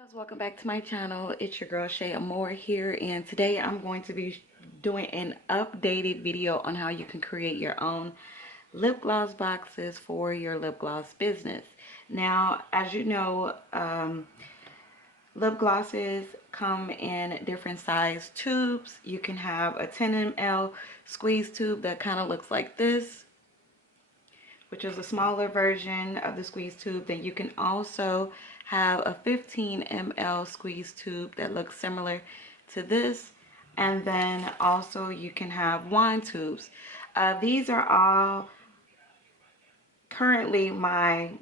Guys, welcome back to my channel. It's your girl Shay Amour here, and today I'm going to be doing an updated video on how you can create your own lip gloss boxes for your lip gloss business. Now, as you know, lip glosses come in different size tubes. You can have a 10 ml squeeze tube that kind of looks like this, which is a smaller version of the squeeze tube. Then you can also have a 15 ml squeeze tube that looks similar to this, and then also you can have wand tubes. These are all currently my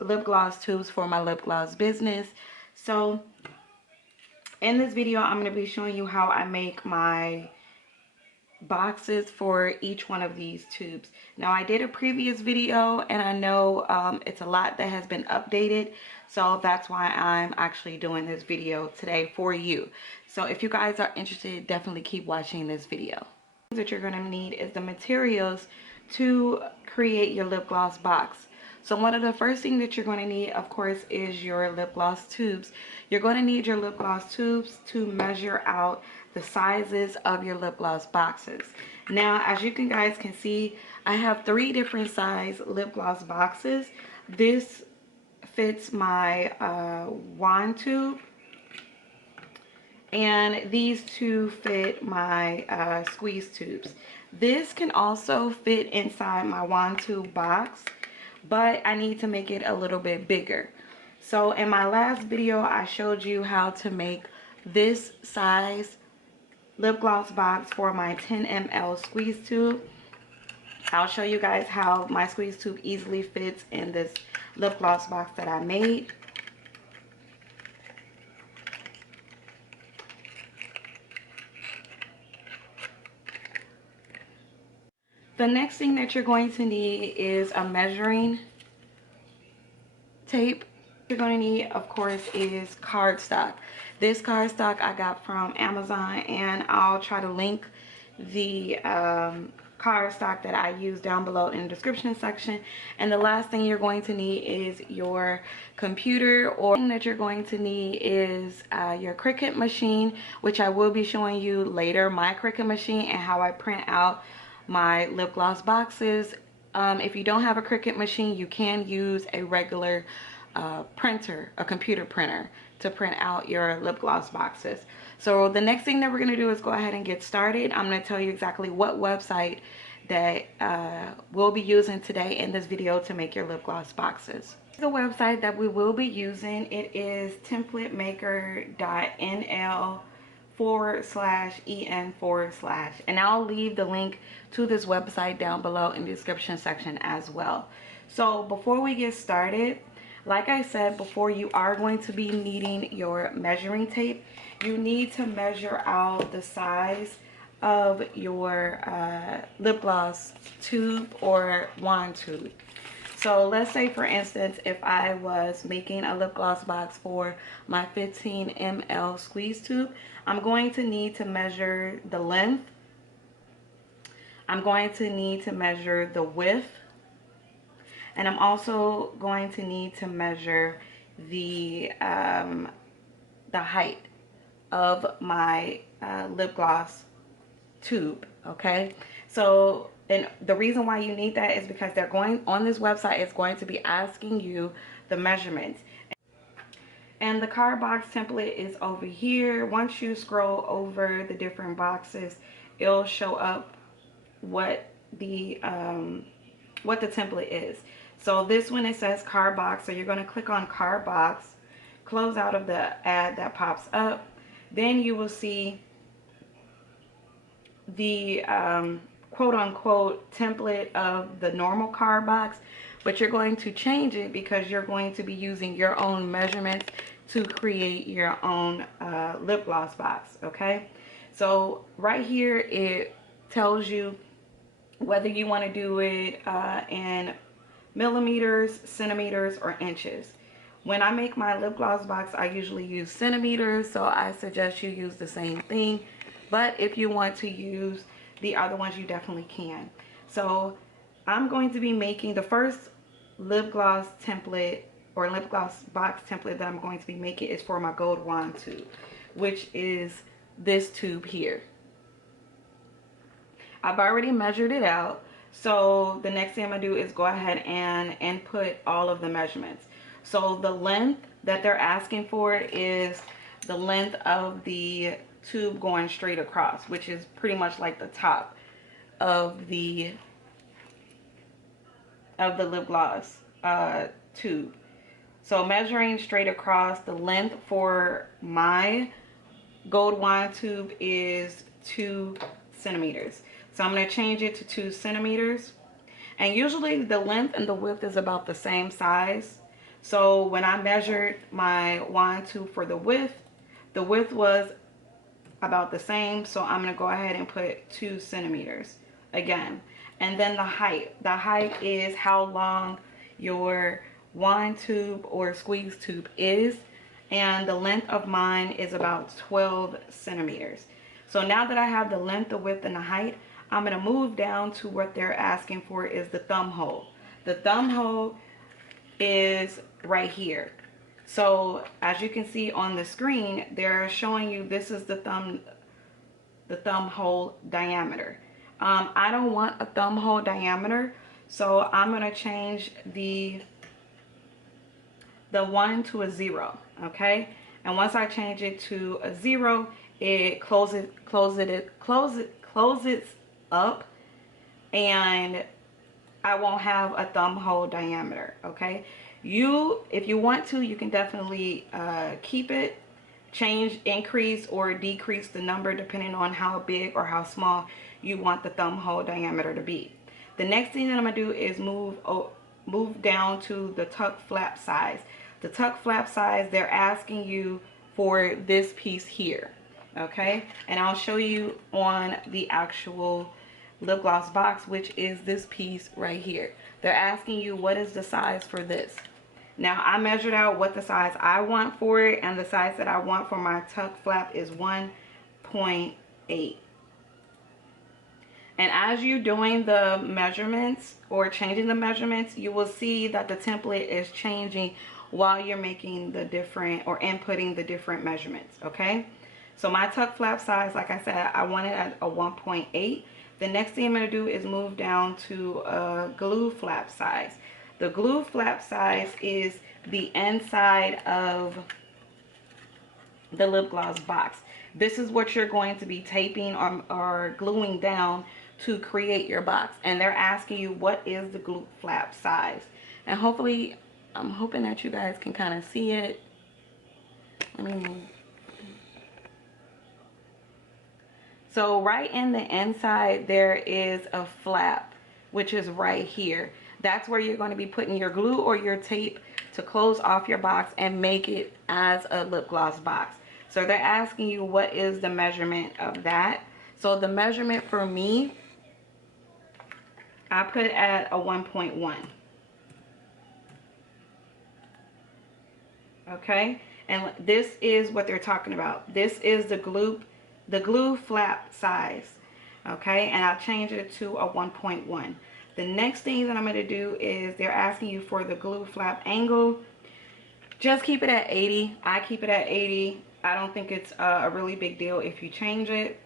lip gloss tubes for my lip gloss business. So in this video I'm going to be showing you how I make my boxes for each one of these tubes. Now, I did a previous video and I know it's a lot that has been updated, so that's why I'm actually doing this video today for you. So if you guys are interested, definitely keep watching this video. What you're going to need is the materials to create your lip gloss box. So one of the first things that you're going to need, of course, is your lip gloss tubes. You're going to need your lip gloss tubes to measure out the sizes of your lip gloss boxes. Now, as you guys can see, I have 3 different size lip gloss boxes. This fits my wand tube, and these 2 fit my squeeze tubes. This can also fit inside my wand tube box, but I need to make it a little bit bigger. So in my last video, I showed you how to make this size lip gloss box for my 10 ml squeeze tube. I'll show you guys how my squeeze tube easily fits in this lip gloss box that I made. The next thing that you're going to need is a measuring tape. You're going to need, of course, is cardstock. This cardstock I got from Amazon, and I'll try to link the cardstock that I use down below in the description section. And the last thing you're going to need is your computer, or thing that you're going to need is your Cricut machine, which I will be showing you later, my Cricut machine and how I print out my lip gloss boxes. If you don't have a Cricut machine, you can use a regular printer, a computer printer, to print out your lip gloss boxes. So the next thing that we're going to do is go ahead and get started. I'm going to tell you exactly what website that we'll be using today in this video to make your lip gloss boxes. The website that we will be using, it is platemaker.nl /en/, and I'll leave the link to this website down below in the description section as well. So before we get started, like I said before, you are going to be needing your measuring tape. You need to measure out the size of your lip gloss tube or wand tube. So let's say, for instance, if I was making a lip gloss box for my 15 ml squeeze tube, I'm going to need to measure the length. I'm going to need to measure the width. And I'm also going to need to measure the height of my lip gloss tube, okay? So, and the reason why you need that is because they're going on this website, it's going to be asking you the measurements. And the card box template is over here. Once you scroll over the different boxes, it'll show up what the template is. So this one, it says card box, so you're going to click on card box, close out of the ad that pops up. Then you will see the quote-unquote template of the normal card box, but you're going to change it because you're going to be using your own measurements to create your own lip gloss box, okay? So right here it tells you whether you want to do it in millimeters, centimeters, or inches. When I make my lip gloss box, I usually use centimeters, so I suggest you use the same thing. But if you want to use the other ones, you definitely can. So I'm going to be making the first lip gloss template or lip gloss box template that I'm going to be making is for my gold wand tube, which is this tube here. I've already measured it out. So the next thing I'm gonna do is go ahead and input all of the measurements. So the length that they're asking for is the length of the tube going straight across, which is pretty much like the top of the lip gloss tube. So measuring straight across, the length for my gold wand tube is 2 centimeters. So I'm going to change it to 2 centimeters. And usually the length and the width is about the same size. So when I measured my wand tube for the width was about the same. So I'm going to go ahead and put 2 centimeters again. And then the height. The height is how long your wand tube or squeeze tube is. And the length of mine is about 12 centimeters. So now that I have the length, the width, and the height, I'm going to move down to what they're asking for is the thumb hole. The thumb hole is right here. So as you can see on the screen, they're showing you this is the thumb hole diameter. I don't want a thumb hole diameter, so I'm going to change the 1 to a 0, okay? And once I change it to a 0, it closes up, and I won't have a thumb hole diameter, okay? If you want to, you can definitely keep it, change, increase, or decrease the number depending on how big or how small you want the thumb hole diameter to be. The next thing that I'm gonna do is move down to the tuck flap size. The tuck flap size, they're asking you for this piece here, okay? And I'll show you on the actual lip gloss box, which is this piece right here. They're asking you what is the size for this. Now I measured out what the size I want for it, and the size that I want for my tuck flap is 1.8. And as you're doing the measurements or changing the measurements, you will see that the template is changing while you're making the different or inputting the different measurements, okay? So my tuck flap size, like I said, I want it at a 1.8. The next thing I'm going to do is move down to a glue flap size. The glue flap size is the inside of the lip gloss box. This is what you're going to be taping or gluing down to create your box. And they're asking you what is the glue flap size. And hopefully, I'm hoping that you guys can kind of see it. Let me move. So right in the inside, there is a flap, which is right here. That's where you're going to be putting your glue or your tape to close off your box and make it as a lip gloss box. So they're asking you what is the measurement of that. So the measurement for me, I put at a 1.1. Okay, and this is what they're talking about. This is the glue flap size. Okay, and I'll change it to a 1.1. The next thing that I'm going to do is they're asking you for the glue flap angle. Just keep it at 80. I keep it at 80. I don't think it's a really big deal if you change it.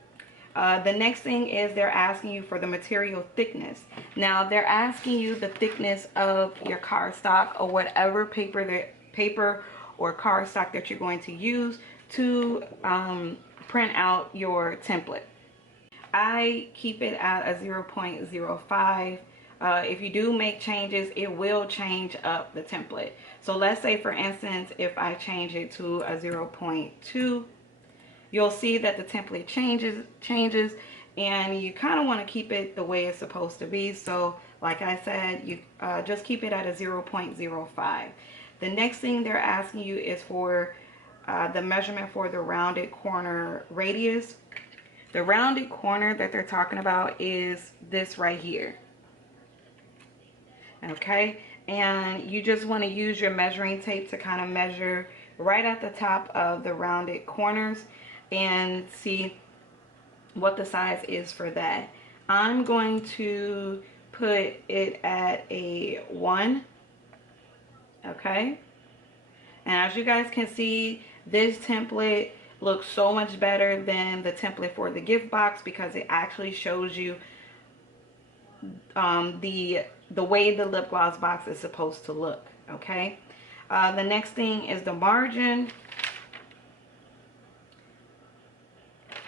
The next thing is they're asking you for the material thickness. Now they're asking you the thickness of your cardstock or whatever paper or cardstock that you're going to use to print out your template. I keep it at a 0.05. If you do make changes, it will change up the template. So let's say, for instance, if I change it to a 0.2, you'll see that the template changes, and you kind of want to keep it the way it's supposed to be. So like I said, you just keep it at a 0.05. The next thing they're asking you is for the measurement for the rounded corner radius. The rounded corner that they're talking about is this right here. Okay, and you just want to use your measuring tape to kind of measure right at the top of the rounded corners and see what the size is for that. I'm going to put it at a 1. Okay, And as you guys can see, this template looks so much better than the template for the gift box because it actually shows you the way the lip gloss box is supposed to look. Okay, the next thing is the margin.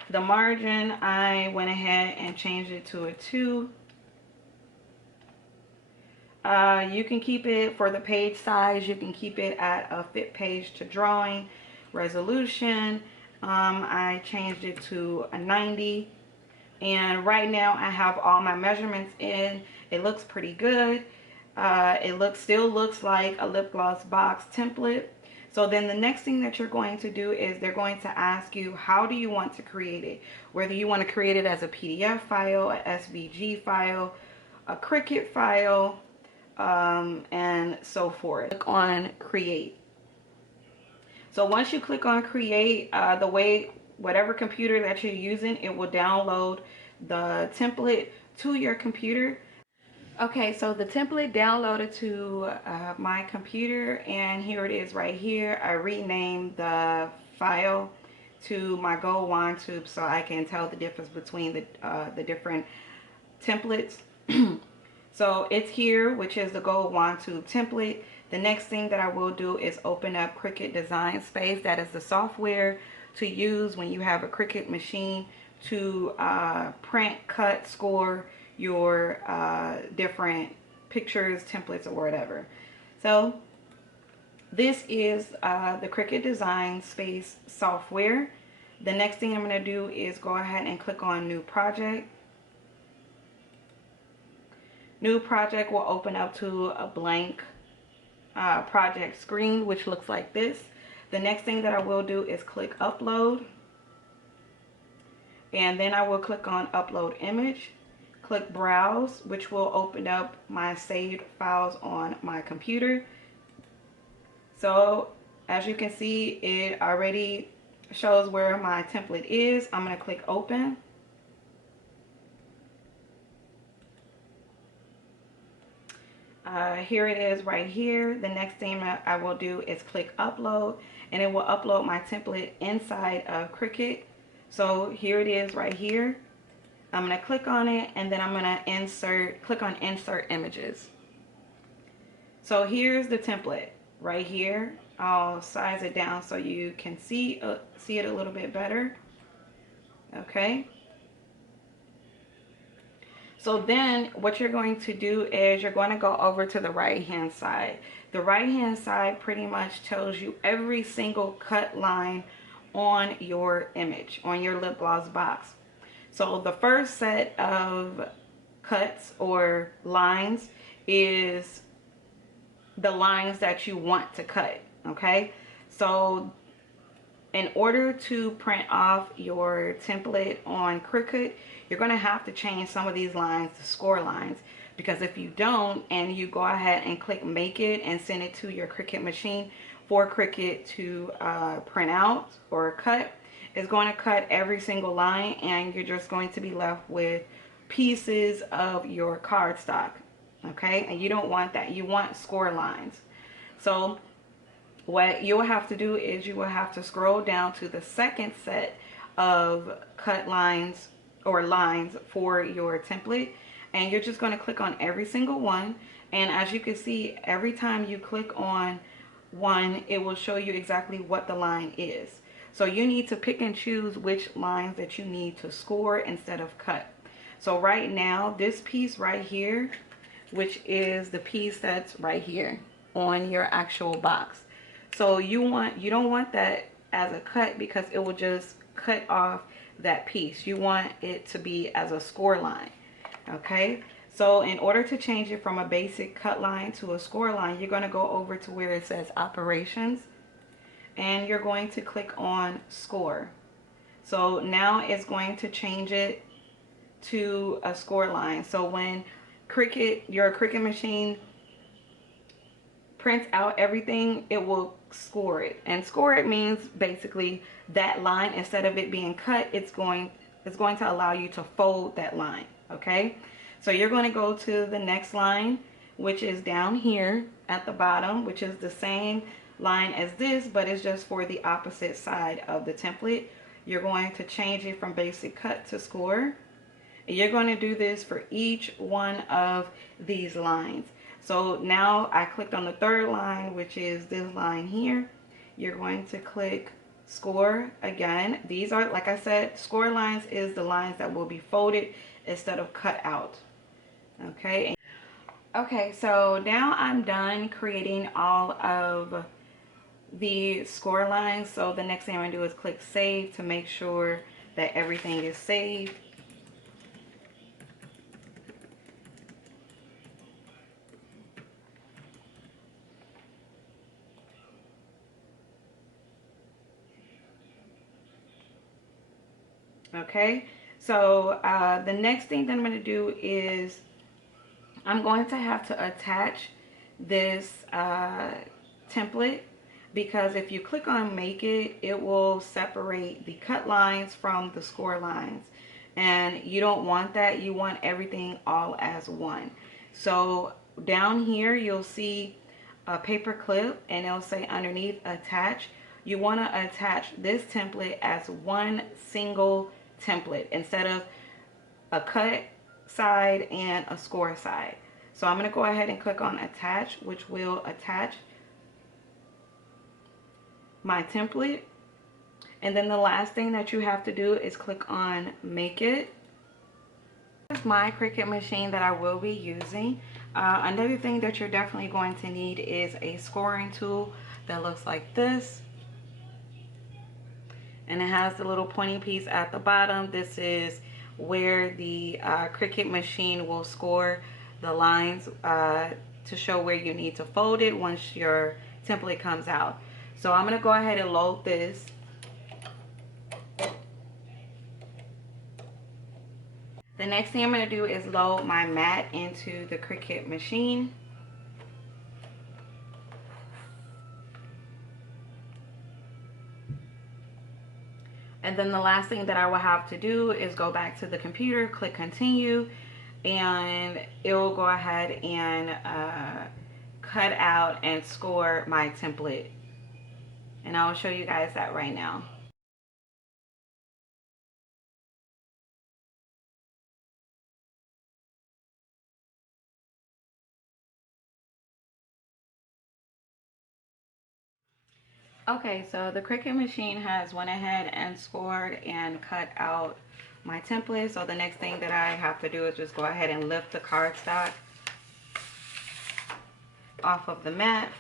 The margin, I went ahead and changed it to a 2. You can keep it for the page size. You can keep it at a fit page to drawing. Resolution, I changed it to a 90. And right now I have all my measurements in. It looks pretty good. It still looks like a lip gloss box template. So then the next thing that you're going to do is they're going to ask you, how do you want to create it? Whether you want to create it as a PDF file, a SVG file, a Cricut file, and so forth. Click on create. So once you click on create, whatever computer that you're using, it will download the template to your computer. Okay, so the template downloaded to my computer, and here it is right here. I renamed the file to my gold wand tube so I can tell the difference between the different templates. So it's here, which is the gold wand tube template. The next thing that I will do is open up Cricut Design Space. That is the software to use when you have a Cricut machine to print, cut, score your different pictures, templates, or whatever. So this is the Cricut Design Space software. The next thing I'm going to do is go ahead and click on New Project. New Project will open up to a blank project screen, which looks like this. The next thing that I will do is click Upload. And then I will click on Upload Image. Click Browse, which will open up my saved files on my computer. So as you can see, it already shows where my template is. I'm going to click Open. Here it is right here. The next thing I will do is click Upload, and it will upload my template inside of Cricut. So here it is right here. I'm going to click on it, and then I'm going to click on Insert Images. So here's the template right here. I'll size it down so you can see it a little bit better. Okay. So then what you're going to do is you're going to go over to the right hand side. The right hand side pretty much tells you every single cut line on your image, on your lip gloss box. So the first set of cuts or lines is the lines that you want to cut. Okay, so in order to print off your template on Cricut, you're going to have to change some of these lines to score lines, because if you don't and you go ahead and click Make It and send it to your Cricut machine for Cricut to print out or cut, it's going to cut every single line, and you're just going to be left with pieces of your cardstock. Okay, and you don't want that. You want score lines. So what you will have to do is you will have to scroll down to the second set of cut lines or lines for your template, and you're just going to click on every single one. And as you can see, every time you click on one, it will show you exactly what the line is. So you need to pick and choose which lines that you need to score instead of cut. So right now, this piece right here, which is the piece that's right here on your actual box. So you don't want that as a cut, because it will just cut off that piece. You want it to be as a score line. Okay, so in order to change it from a basic cut line to a score line, you're going to go over to where it says Operations, and you're going to click on Score. So now it's going to change it to a score line. So when your Cricut machine prints out everything, it will score it. And score it means basically that line, instead of it being cut, it's going to allow you to fold that line. Okay, so you're going to go to the next line, which is down here at the bottom, which is the same line as this, but it's just for the opposite side of the template. You're going to change it from basic cut to score. And you're going to do this for each one of these lines. So now I clicked on the third line, which is this line here. You're going to click score again. These are, like I said, score lines is the lines that will be folded instead of cut out. Okay. Okay, so now I'm done creating all of the score lines. So the next thing I'm going to do is click save to make sure that everything is saved. Okay, so the next thing that I'm going to do is I'm going to have to attach this template, because if you click on make it, it will separate the cut lines from the score lines, and you don't want that. You want everything all as one. So down here you'll see a paper clip and it'll say underneath attach. You want to attach this template as one single template instead of a cut side and a score side. So I'm going to go ahead and click on attach, which will attach my template. And then the last thing that you have to do is click on make it. This is my Cricut machine that I will be using. Another thing that you're definitely going to need is a scoring tool that looks like this. And it has the little pointy piece at the bottom. This is where the Cricut machine will score the lines to show where you need to fold it once your template comes out. So I'm going to go ahead and load this. The next thing I'm going to do is load my mat into the Cricut machine. And then the last thing that I will have to do is go back to the computer, click continue, and it will go ahead and cut out and score my template. And I will show you guys that right now. Okay, so the Cricut machine has went ahead and scored and cut out my template. So the next thing that I have to do is just go ahead and lift the cardstock off of the mat.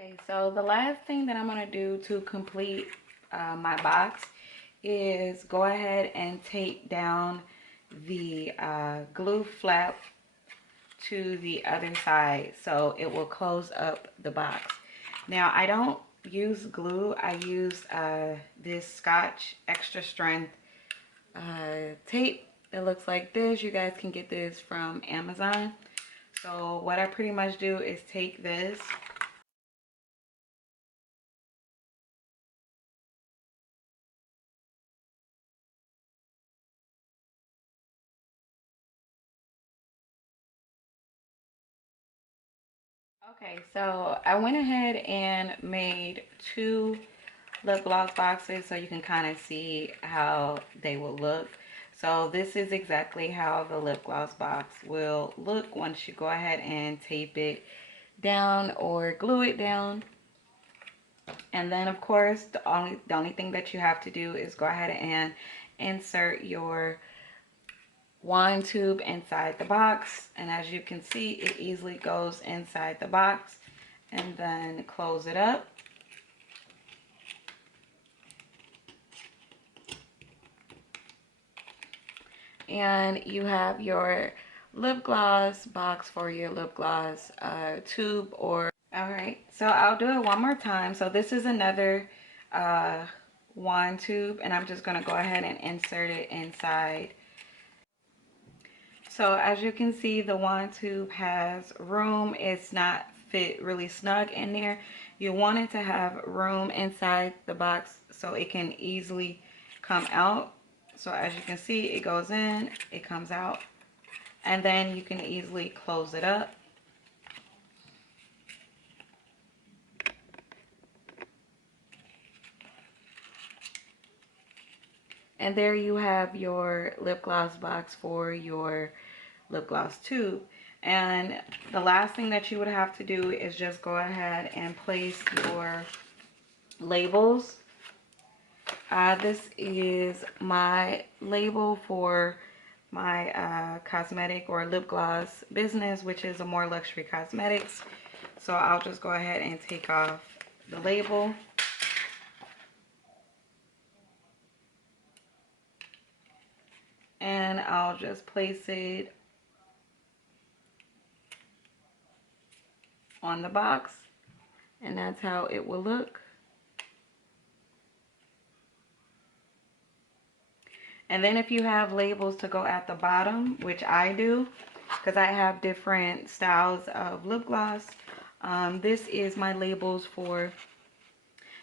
Okay, so the last thing that I'm going to do to complete my box is go ahead and tape down the glue flap to the other side so it will close up the box. Now I don't use glue, I use this Scotch extra strength tape. It looks like this. You guys can get this from Amazon. So what I pretty much do is take this Okay, so I went ahead and made two lip gloss boxes so you can kind of see how they will look. So this is exactly how the lip gloss box will look once you go ahead and tape it down or glue it down. And then of course the only thing that you have to do is go ahead and insert your wand tube inside the box, and as you can see it easily goes inside the box, and then close it up. And you have your lip gloss box for your lip gloss tube. Or all right, so I'll do it one more time. So this is another wand tube, and I'm just going to go ahead and insert it inside. So as you can see, the wand tube has room. It's not fit really snug in there. You want it to have room inside the box so it can easily come out. So as you can see, it goes in, it comes out, and then you can easily close it up. And there you have your lip gloss box for your lip gloss tube. And the last thing that you would have to do is just go ahead and place your labels. This is my label for my cosmetic or lip gloss business, which is Amour Luxury Cosmetics. So I'll just go ahead and take off the label. And I'll just place it on the box, and that's how it will look. And then if you have labels to go at the bottom, which I do, because I have different styles of lip gloss, this is my labels for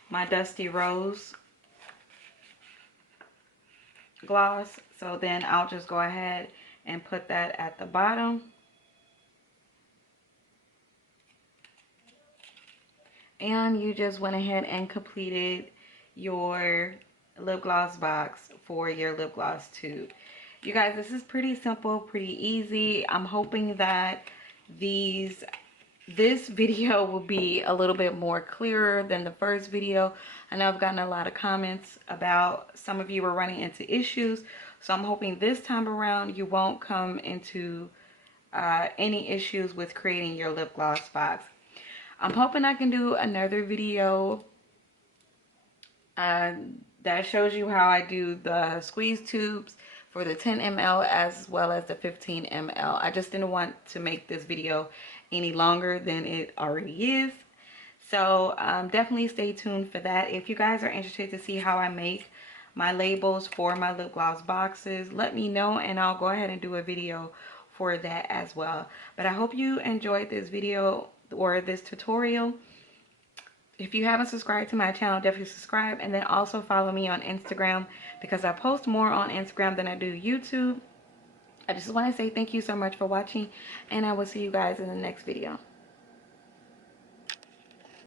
my Dusty Rose gloss. So then I'll just go ahead and put that at the bottom. And you just went ahead and completed your lip gloss box for your lip gloss tube. You guys, this is pretty simple, pretty easy. I'm hoping that this video will be a little bit more clearer than the first video. I know I've gotten a lot of comments about some of you were running into issues, so I'm hoping this time around you won't come into any issues with creating your lip gloss box. I'm hoping I can do another video that shows you how I do the squeeze tubes for the 10 ml as well as the 15 ml. I just didn't want to make this video any longer than it already is. So definitely stay tuned for that. If you guys are interested to see how I make my labels for my lip gloss boxes, let me know and I'll go ahead and do a video for that as well. But I hope you enjoyed this video or this tutorial. If you haven't subscribed to my channel, definitely subscribe, and then also follow me on Instagram because I post more on Instagram than I do YouTube. I just want to say thank you so much for watching, and I will see you guys in the next video.